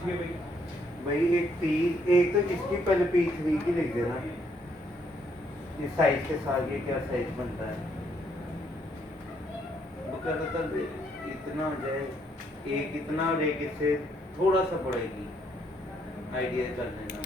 सी है भाई? भाई एक तो इसकी पहले P3 की लिख देना, इस साइज के साथ ये क्या साइज बनता है। वो क्या था इतना हो जाए, एक इतना और एक इससे थोड़ा सा बढ़ेगी, आइडिया कर लेना।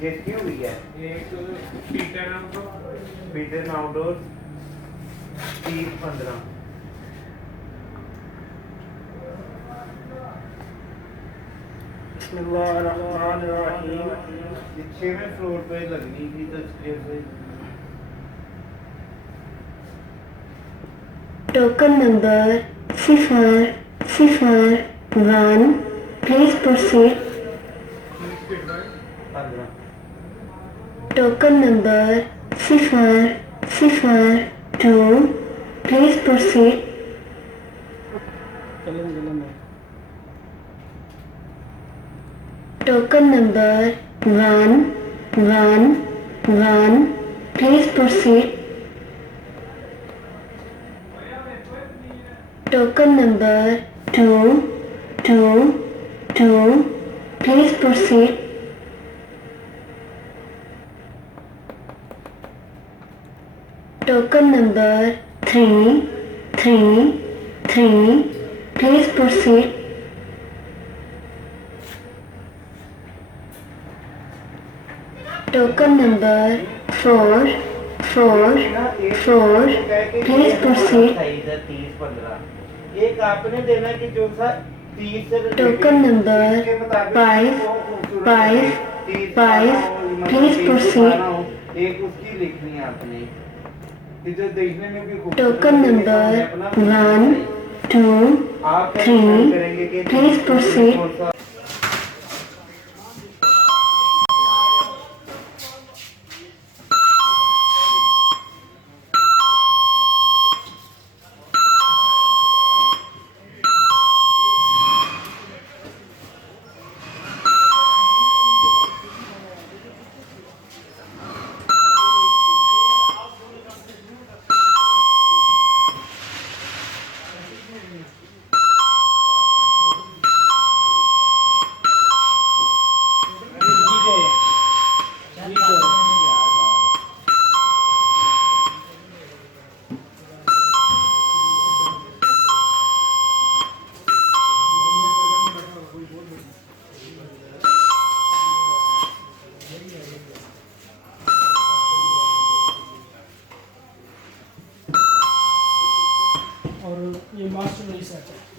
जिसकी हुई है एक पीटर आउटडोर 30-15। छवें फ्लोर पे लगनी थी तो इसलिए से। Token number 001. Please proceed. 15। Token number 002. Please proceed. Token number 111. Please proceed. Token number 222. Please proceed. Token number 333. Please proceed. Token number 444. Please proceed. 30-15 एक आपने देना कि जो सा 30 से Token number 555. Please proceed. एक उसकी लिखनी है आपने कि जो देखने में भी खूबसूरत Token number 123. Please proceed. और ये मास्टर नहीं सेट है।